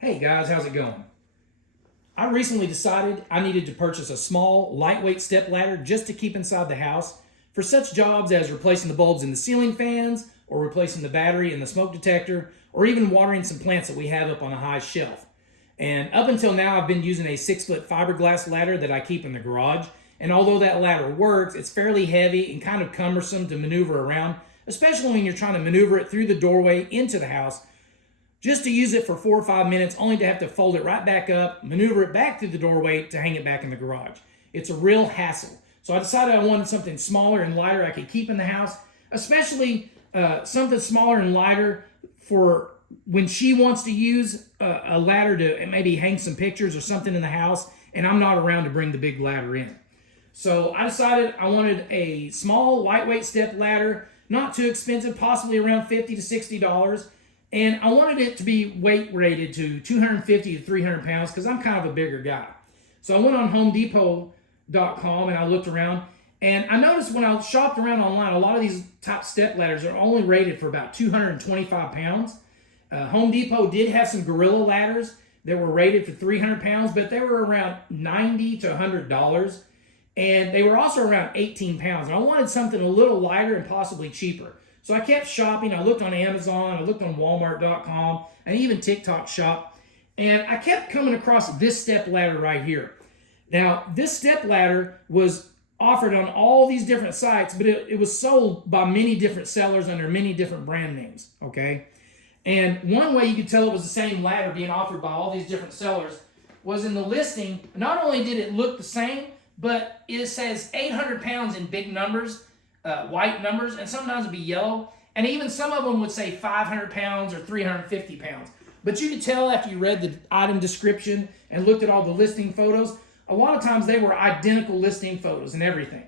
Hey guys, how's it going? I recently decided I needed to purchase a small, lightweight step ladder just to keep inside the house for such jobs as replacing the bulbs in the ceiling fans, or replacing the battery in the smoke detector, or even watering some plants that we have up on a high shelf. And up until now, I've been using a 6-foot fiberglass ladder that I keep in the garage. And although that ladder works, it's fairly heavy and kind of cumbersome to maneuver around, especially when you're trying to maneuver it through the doorway into the house just to use it for 4 or 5 minutes, only to have to fold it right back up, maneuver it back through the doorway to hang it back in the garage. It's a real hassle. So I decided I wanted something smaller and lighter I could keep in the house, especially something smaller and lighter for when she wants to use a ladder to maybe hang some pictures or something in the house, and I'm not around to bring the big ladder in. So I decided I wanted a small, lightweight step ladder, not too expensive, possibly around $50 to $60. And I wanted it to be weight rated to 250 to 300 pounds because I'm kind of a bigger guy. So I went on HomeDepot.com and I looked around. And I noticed when I shopped around online, a lot of these top step ladders are only rated for about 225 pounds. Home Depot did have some Gorilla ladders that were rated for 300 pounds, but they were around $90 to $100. And they were also around 18 pounds. And I wanted something a little lighter and possibly cheaper. So I kept shopping. I looked on Amazon, I looked on Walmart.com, and even TikTok Shop. And I kept coming across this step ladder right here. Now, this step ladder was offered on all these different sites, but it was sold by many different sellers under many different brand names, okay? And one way you could tell it was the same ladder being offered by all these different sellers was in the listing. Not only did it look the same, but it says 800 pounds in big numbers, white numbers, and sometimes it'd be yellow. And even some of them would say 500 pounds or 350 pounds. But you could tell after you read the item description and looked at all the listing photos, a lot of times they were identical listing photos and everything.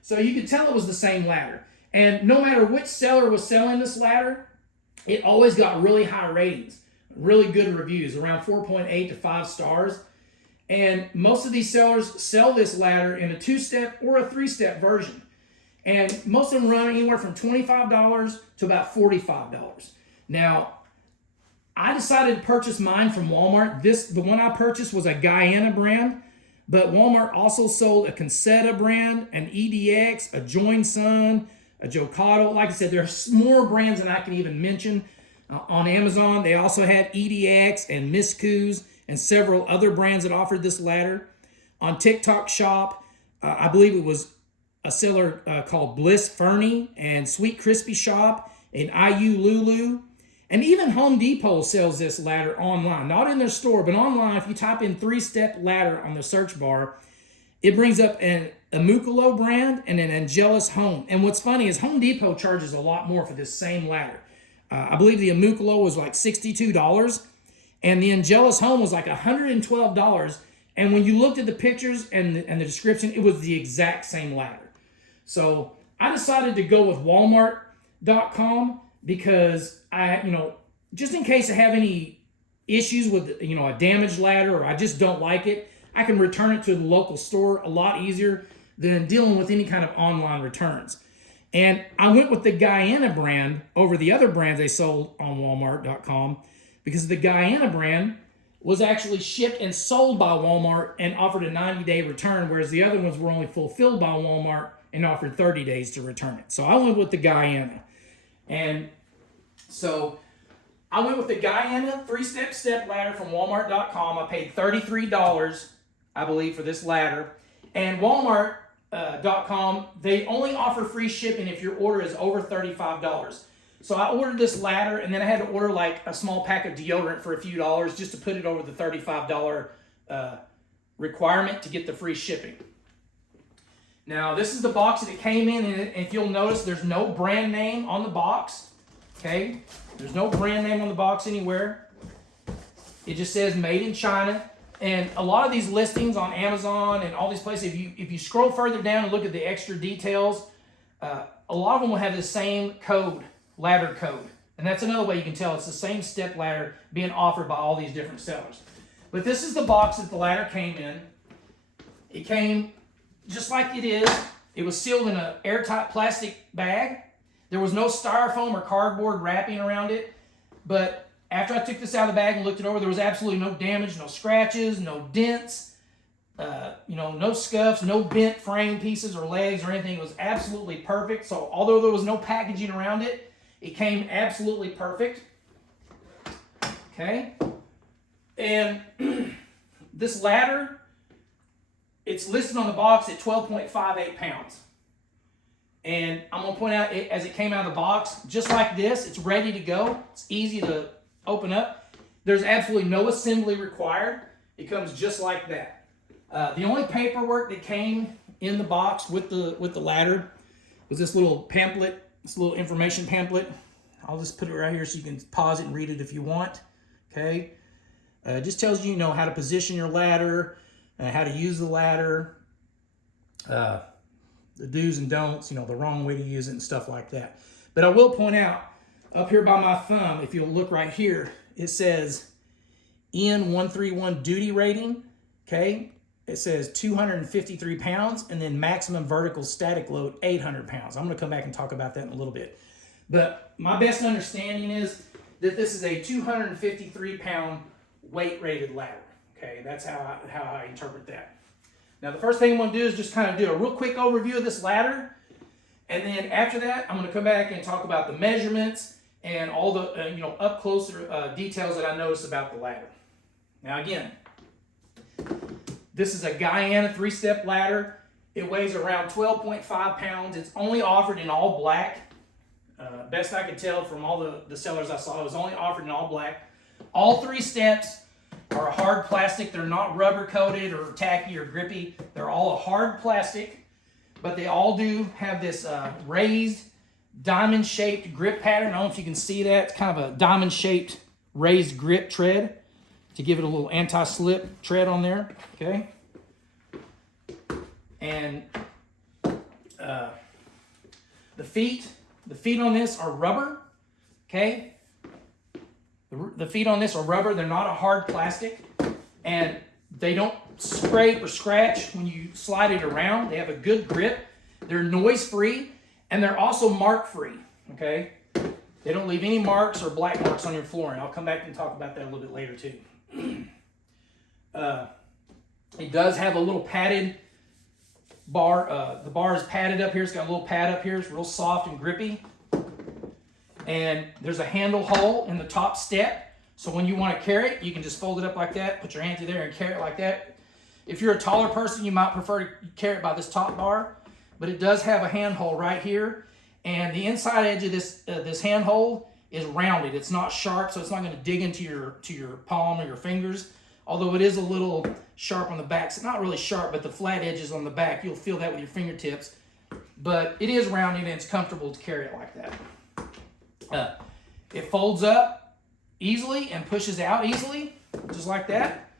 So you could tell it was the same ladder. And no matter which seller was selling this ladder, it always got really high ratings, really good reviews, around 4.8 to 5 stars. And most of these sellers sell this ladder in a 2-step or a 3-step version. And most of them run anywhere from $25 to about $45. Now, I decided to purchase mine from Walmart. The one I purchased was a GIANNA brand, but Walmart also sold a Concetta brand, an EDX, a Join Sun, a Jocado. Like I said, there's more brands than I can even mention. On Amazon, they also had EDX and Miscues and several other brands that offered this ladder. On TikTok Shop, I believe it was a seller called Bliss Fernie and Sweet Crispy Shop and IU Lulu. And even Home Depot sells this ladder online. Not in their store, but online. If you type in 3-step ladder on the search bar, it brings up an Amucolo brand and an Angelus Home. And what's funny is Home Depot charges a lot more for this same ladder. I believe the Amucolo was like $62, and the Angelus Home was like $112. And when you looked at the pictures and the description, it was the exact same ladder. So I decided to go with Walmart.com because just in case I have any issues with, a damaged ladder or I just don't like it, I can return it to the local store a lot easier than dealing with any kind of online returns. And I went with the GIANNA brand over the other brands they sold on Walmart.com because the GIANNA brand was actually shipped and sold by Walmart and offered a 90-day return, whereas the other ones were only fulfilled by Walmart and offered 30 days to return it. So I went with the GIANNA. And so I went with the GIANNA 3-step step ladder from Walmart.com. I paid $33, I believe, for this ladder. And Walmart.com, they only offer free shipping if your order is over $35. So I ordered this ladder, and then I had to order like a small pack of deodorant for a few dollars just to put it over the $35 requirement to get the free shipping. Now, this is the box that it came in, and if you'll notice, there's no brand name on the box, okay? There's no brand name on the box anywhere. It just says Made in China. And a lot of these listings on Amazon and all these places, if you scroll further down and look at the extra details, a lot of them will have the same code, ladder code. And that's another way you can tell it's the same step ladder being offered by all these different sellers. But this is the box that the ladder came in. It came just like it is. It was sealed in an airtight plastic bag. There was no styrofoam or cardboard wrapping around it. But after I took this out of the bag and looked it over, there was absolutely no damage, no scratches, no dents, no scuffs, no bent frame pieces or legs or anything. It was absolutely perfect. So although there was no packaging around it, it came absolutely perfect. Okay. And this ladder, it's listed on the box at 12.58 pounds. And I'm going to point out, as it came out of the box, just like this, it's ready to go. It's easy to open up. There's absolutely no assembly required. It comes just like that. The only paperwork that came in the box with the ladder was this little pamphlet, this little information pamphlet. I'll just put it right here so you can pause it and read it if you want. Okay. It just tells you, how to position your ladder, how to use the ladder, the do's and don'ts, the wrong way to use it and stuff like that. But I will point out, up here by my thumb, if you'll look right here, it says N131 duty rating. Okay. It says 253 pounds, and then maximum vertical static load 800 pounds. I'm going to come back and talk about that in a little bit. But my best understanding is that this is a 253 pound weight rated ladder. Okay, that's how I interpret that. Now the first thing I'm going to do is just kind of do a real quick overview of this ladder, and then after that I'm going to come back and talk about the measurements and all the up close details that I noticed about the ladder. Now again, this is a GIANNA 3-step ladder. It weighs around 12.5 pounds. It's only offered in all black. Best I could tell from all the sellers I saw, it was only offered in all black. All 3 steps are a hard plastic. They're not rubber coated or tacky or grippy. They're all a hard plastic, but they all do have this raised diamond shaped grip pattern. I don't know if you can see that. It's kind of a diamond shaped raised grip tread to give it a little anti-slip tread on there. Okay. And the feet on this are rubber. Okay. The feet on this are rubber. They're not a hard plastic, and they don't scrape or scratch when you slide it around. They have a good grip. They're noise free, and they're also mark free. Okay. They don't leave any marks or black marks on your flooring. I'll come back and talk about that a little bit later too. It does have a little padded bar. The bar is padded up here. It's got a little pad up here. It's real soft and grippy. And there's a handle hole in the top step. So when you want to carry it, you can just fold it up like that, put your hand through there and carry it like that. If you're a taller person, you might prefer to carry it by this top bar. But it does have a hand hole right here. And the inside edge of this hand hole is rounded. It's not sharp, so it's not going to dig into your palm or your fingers. Although it is a little sharp on the back. It's not really sharp, but the flat edges on the back, you'll feel that with your fingertips. But it is rounded and it's comfortable to carry it like that. It folds up easily and pushes out easily, just like that.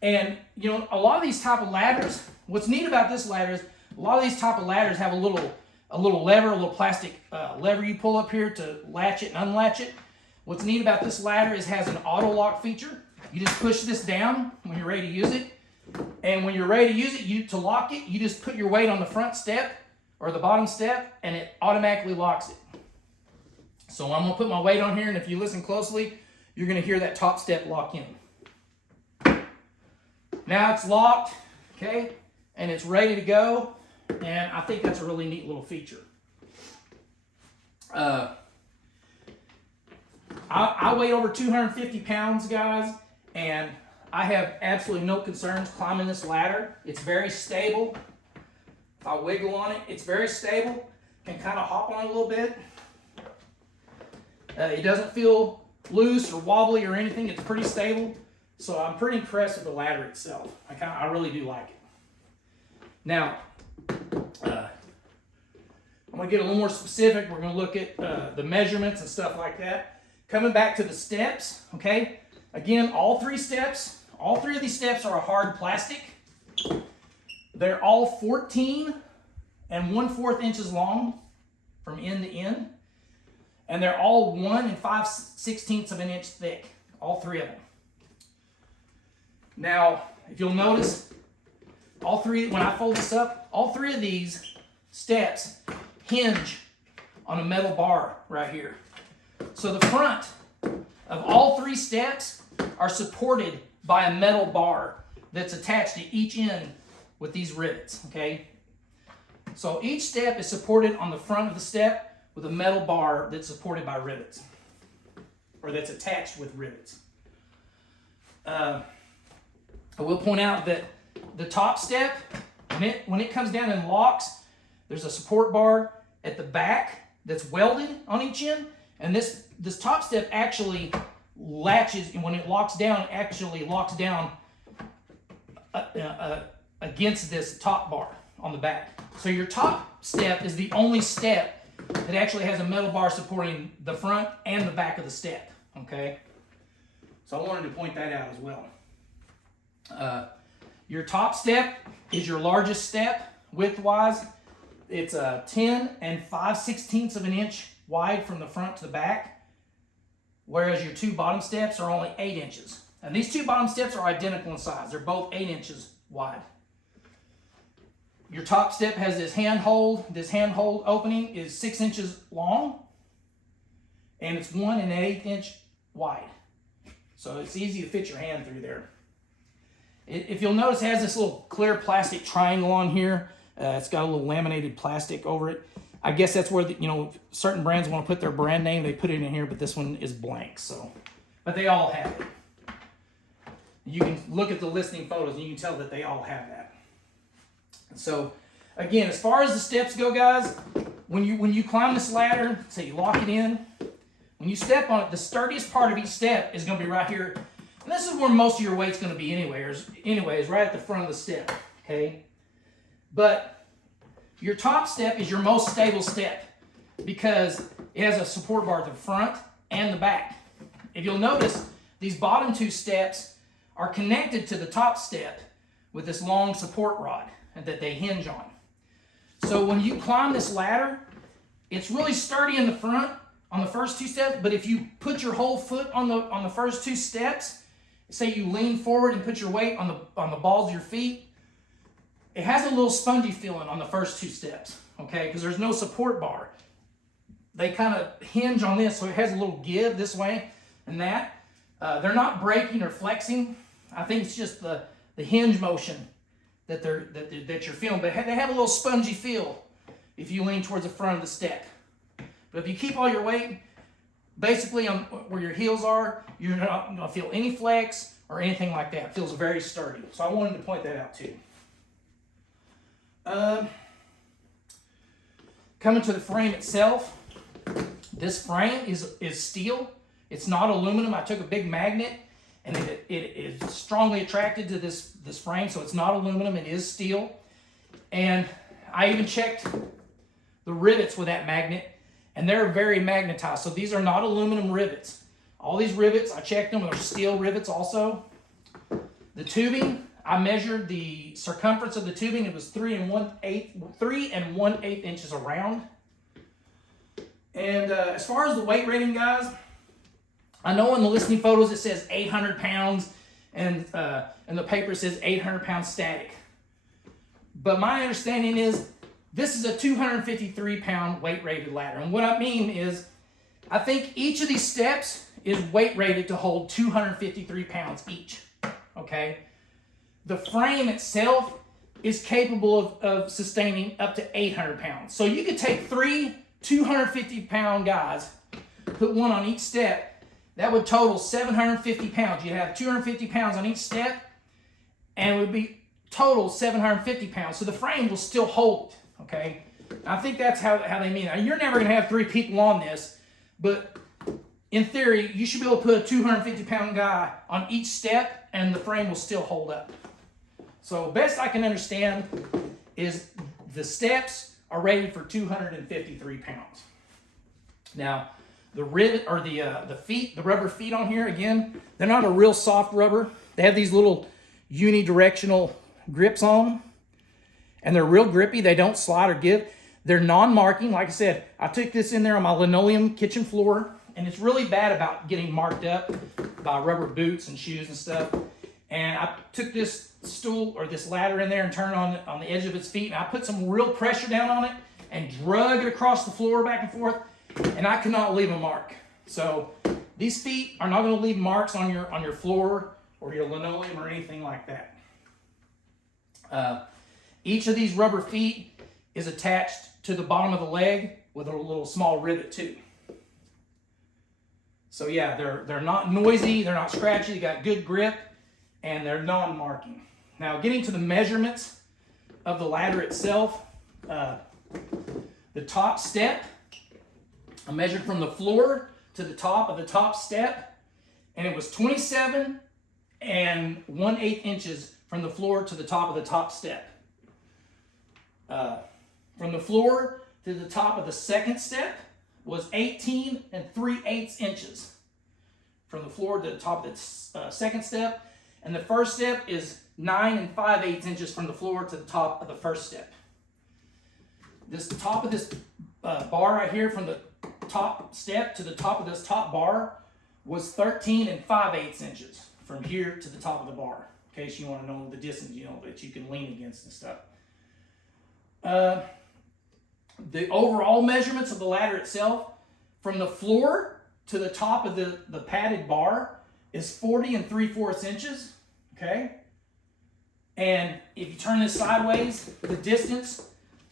And a lot of these type of ladders, what's neat about this ladder is a lot of these type of ladders have a little lever, a little plastic lever you pull up here to latch it and unlatch it. What's neat about this ladder is it has an auto lock feature. You just push this down when you're ready to use it. And when you're ready to use it, to lock it, you just put your weight on the front step or the bottom step, and it automatically locks it. So I'm going to put my weight on here, and if you listen closely, you're going to hear that top step lock in. Now it's locked, okay, and it's ready to go, and I think that's a really neat little feature. I weigh over 250 pounds, guys, and I have absolutely no concerns climbing this ladder. It's very stable. If I wiggle on it, it's very stable. Can kind of hop on it a little bit. It doesn't feel loose or wobbly or anything. It's pretty stable. So I'm pretty impressed with the ladder itself. I really do like it. Now, I'm going to get a little more specific. We're going to look at the measurements and stuff like that. Coming back to the steps, okay? Again, all three of these steps are a hard plastic. They're all 14 and 1/4 inches long from end to end. And they're all 1 5/16 of an inch thick, all three of them. Now, if you'll notice, when I fold this up, all three of these steps hinge on a metal bar right here. So the front of all 3 steps are supported by a metal bar that's attached to each end with these rivets, okay? So each step is supported on the front of the step with a metal bar that's supported by rivets, or that's attached with rivets. I will point out that the top step, when it comes down and locks, there's a support bar at the back that's welded on each end, and this top step actually latches, and when it locks down, it actually locks down against this top bar on the back. So your top step is the only step that actually has a metal bar supporting the front and the back of the step, okay? So I wanted to point that out as well. Your top step is your largest step width-wise. It's 10 and 5/16 of an inch wide from the front to the back, whereas your 2 bottom steps are only 8 inches. And these 2 bottom steps are identical in size. They're both 8 inches wide. Your top step has this handhold. This handhold opening is 6 inches long, and it's 1 1/8 inch wide. So it's easy to fit your hand through there. If you'll notice, it has this little clear plastic triangle on here. It's got a little laminated plastic over it. I guess that's where certain brands want to put their brand name. They put it in here, but this one is blank. So, but they all have it. You can look at the listing photos and you can tell that they all have that. So, again, as far as the steps go, guys, when you climb this ladder, so you lock it in. When you step on it, the sturdiest part of each step is going to be right here. And this is where most of your weight's going to be anyways, right at the front of the step, okay? But your top step is your most stable step because it has a support bar at the front and the back. If you'll notice, these bottom 2 steps are connected to the top step with this long support rod that they hinge on. So when you climb this ladder, it's really sturdy in the front on the first 2 steps, but if you put your whole foot on the first 2 steps, say you lean forward and put your weight on the balls of your feet, it has a little spongy feeling on the first 2 steps, okay? Because there's no support bar. They kind of hinge on this, so it has a little give this way and that. They're not breaking or flexing. I think it's just the hinge motion that you're feeling. But they have a little spongy feel if you lean towards the front of the step. But if you keep all your weight basically on where your heels are, you're not going to feel any flex or anything like that. It feels very sturdy. So I wanted to point that out too. Coming to the frame itself, this frame is steel. It's not aluminum. I took a big magnet and it is strongly attracted to this frame, so it's not aluminum, it is steel. And I even checked the rivets with that magnet, and they're very magnetized. So these are not aluminum rivets. All these rivets, I checked them, are steel rivets also. The tubing, I measured the circumference of the tubing. It was 3 1/8 inches around. And as far as the weight rating, guys, I know in the listing photos it says 800 pounds, and the paper says 800 pounds static. But my understanding is this is a 253-pound weight rated ladder. And what I mean is, I think each of these steps is weight rated to hold 253 pounds each, okay? The frame itself is capable of sustaining up to 800 pounds. So you could take 3 250-pound guys, put one on each step, that would total 750 pounds. You'd have 250 pounds on each step, and it would be total 750 pounds. So the frame will still hold it, okay? I think that's how they mean it. Now, you're never going to have 3 people on this, but in theory, you should be able to put a 250-pound guy on each step, and the frame will still hold up. So best I can understand is the steps are rated for 253 pounds. Now, the rivet or the feet, the rubber feet on here, again, they're not a real soft rubber. They have these little unidirectional grips on them, and they're real grippy. They don't slide or give. They're non-marking. Like I said, I took this in there on my linoleum kitchen floor, and it's really bad about getting marked up by rubber boots and shoes and stuff. And I took this stool or this ladder in there and turned on the edge of its feet, and I put some real pressure down on it and drug it across the floor back and forth, and I could not leave a mark. So These feet are not going to leave marks on your floor or your linoleum or anything like that. Each of these rubber feet is attached to the bottom of the leg with a little small rivet too. So yeah, they're not noisy, they're not scratchy, they got good grip, and they're non-marking. Now getting to the measurements of the ladder itself, the top step, I measured from the floor to the top of the top step, and it was 27 and 1/8 inches from the floor to the top of the top step. From the floor to the top of the second step was 18 and 3/8 inches. From the floor to the top of the second step. And the first step is 9 and 5/8 inches from the floor to the top of the first step. This top of this bar right here, from the top step to the top of this top bar, was 13 and 5/8 inches from here to the top of the bar. In case you want to know the distance, that you can lean against and stuff. The overall measurements of the ladder itself, from the floor to the top of the padded bar, is 40 and 3/4 inches. Okay? And if you turn this sideways, the distance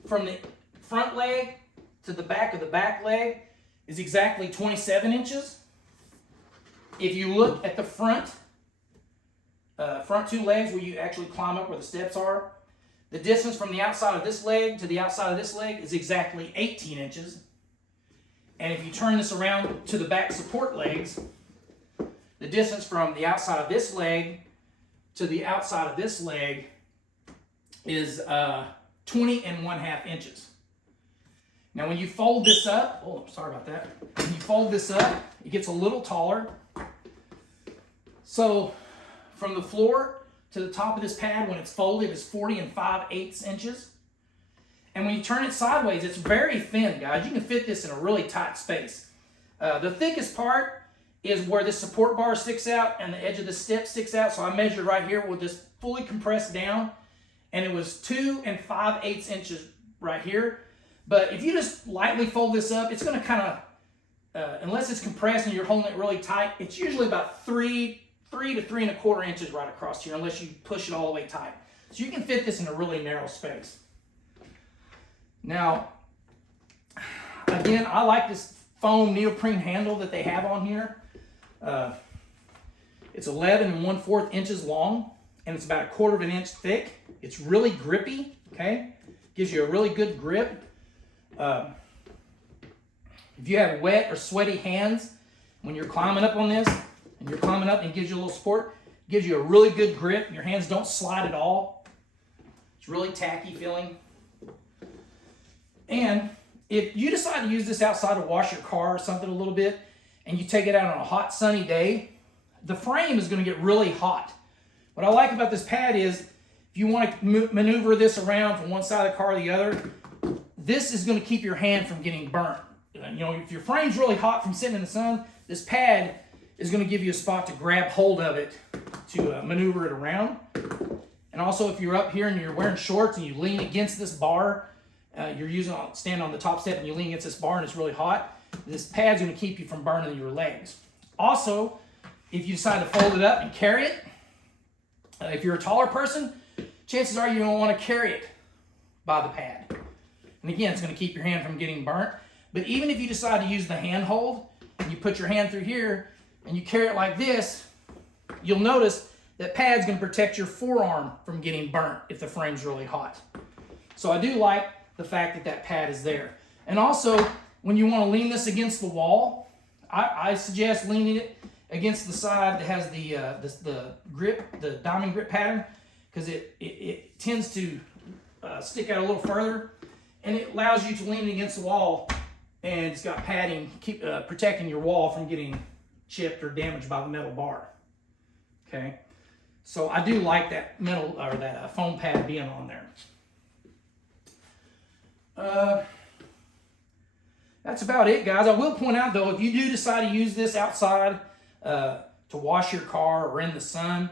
from the front leg to the back of the back leg is exactly 27 inches. If you look at the front two legs where you actually climb up where the steps are, the distance from the outside of this leg to the outside of this leg is exactly 18 inches. And if you turn this around to the back support legs, the distance from the outside of this leg to the outside of this leg is 20 and 1/2 inches. Now when you fold this up, sorry about that. When you fold this up, it gets a little taller. So from the floor to the top of this pad, when it's folded, is 40 and 5/8 inches. And when you turn it sideways, it's very thin, guys. You can fit this in a really tight space. The thickest part is where this support bar sticks out and the edge of the step sticks out. So I measured right here with this fully compressed down, and it was 2 and 5/8 inches right here. But if you just lightly fold this up, it's going to kind of, unless it's compressed and you're holding it really tight, it's usually about 3 to 3 1/4 inches right across here, unless you push it all the way tight. So you can fit this in a really narrow space. Now, again, I like this foam neoprene handle that they have on here. It's 11 and 1/4 inches long, and it's about 1/4 of an inch thick. It's really grippy, okay? Gives you a really good grip. If you have wet or sweaty hands when you're climbing up on this, and you're climbing up and it gives you a little support, it gives you a really good grip. Your hands don't slide at all. It's really tacky feeling. And if you decide to use this outside to wash your car or something a little bit, and you take it out on a hot sunny day, the frame is going to get really hot. What I like about this pad is, if you want to maneuver this around from one side of the car to the other, this is going to keep your hand from getting burnt. If your frame's really hot from sitting in the sun, this pad is going to give you a spot to grab hold of it to maneuver it around. And also, if you're up here and you're wearing shorts and you lean against this bar, stand on the top step and you lean against this bar and it's really hot, this pad's going to keep you from burning your legs. Also, if you decide to fold it up and carry it, if you're a taller person, chances are you don't want to carry it by the pad. And again, it's going to keep your hand from getting burnt. But even if you decide to use the hand hold, and you put your hand through here, and you carry it like this, you'll notice that pad's going to protect your forearm from getting burnt if the frame's really hot. So I do like the fact that that pad is there. And also, when you want to lean this against the wall, I suggest leaning it against the side that has the grip, the diamond grip pattern, because it tends to stick out a little further, and it allows you to lean it against the wall, and it's got padding protecting your wall from getting chipped or damaged by the metal bar. Okay, so I do like that metal or that foam pad being on there. That's about it, guys. I will point out, though, if you do decide to use this outside to wash your car or in the sun,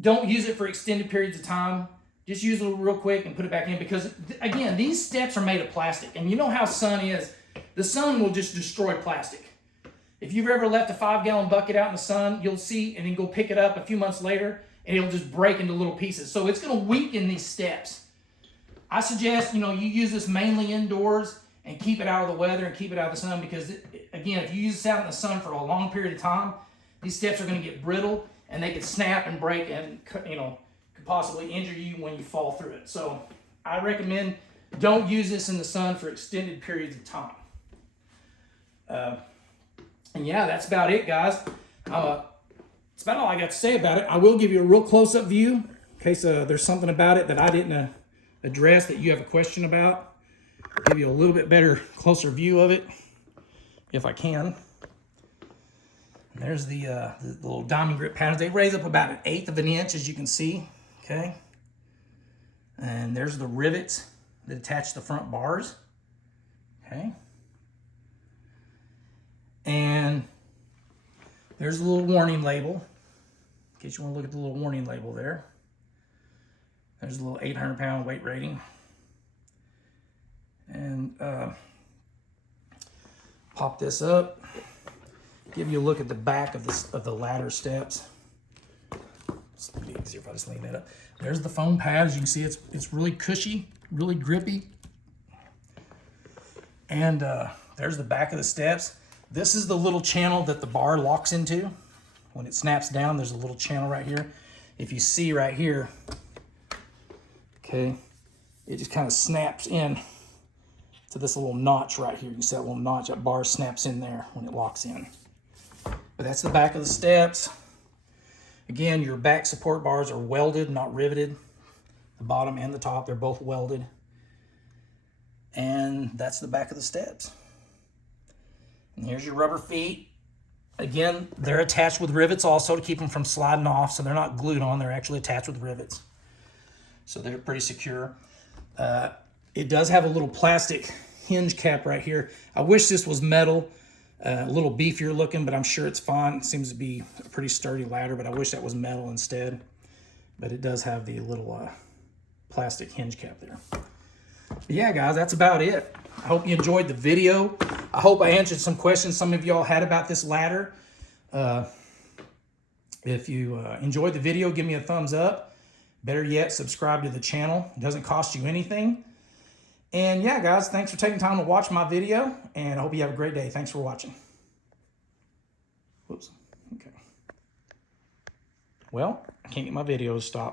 don't use it for extended periods of time. Just use it real quick and put it back in, because, again, these steps are made of plastic. And you know how sun is. The sun will just destroy plastic. If you've ever left a 5-gallon bucket out in the sun, you'll see, and then go pick it up a few months later, and it'll just break into little pieces. So it's going to weaken these steps. I suggest, you use this mainly indoors and keep it out of the weather and keep it out of the sun, because, again, if you use this out in the sun for a long period of time, these steps are going to get brittle, and they could snap and break and, could possibly injure you when you fall through it. So I recommend don't use this in the sun for extended periods of time. And yeah, that's about it, guys. That's about all I got to say about it. I will give you a real close-up view in case there's something about it that I didn't address that you have a question about. I'll give you a little bit better, closer view of it, if I can. And there's the little diamond grip patterns. They raise up about 1/8 of an inch, as you can see, okay? And there's the rivets that attach the front bars, okay? And there's a little warning label, in case you want to look at the little warning label there. There's a little 800-pound weight rating. And pop this up, give you a look at the back of the ladder steps. It's a little easier if I just lean that up. There's the foam pad. As you can see, it's really cushy, really grippy. And there's the back of the steps. This is the little channel that the bar locks into. When it snaps down, there's a little channel right here. If you see right here, okay, it just kind of snaps in to this little notch right here. You can see that little notch, that bar snaps in there when it locks in. But that's the back of the steps. Again, your back support bars are welded, not riveted. The bottom and the top, they're both welded. And that's the back of the steps. And here's your rubber feet. Again, they're attached with rivets also to keep them from sliding off, so they're not glued on, they're actually attached with rivets. So they're pretty secure. It does have a little plastic hinge cap right here. I wish this was metal, a little beefier looking, but I'm sure it's fine. It seems to be a pretty sturdy ladder, but I wish that was metal instead. But it does have the little plastic hinge cap there. But yeah, guys, that's about it. I hope you enjoyed the video. I hope I answered some questions some of y'all had about this ladder. If you enjoyed the video, give me a thumbs up. Better yet, subscribe to the channel. It doesn't cost you anything. And yeah, guys, thanks for taking time to watch my video, and I hope you have a great day. Thanks for watching. Whoops. Okay. Well, I can't get my video to stop.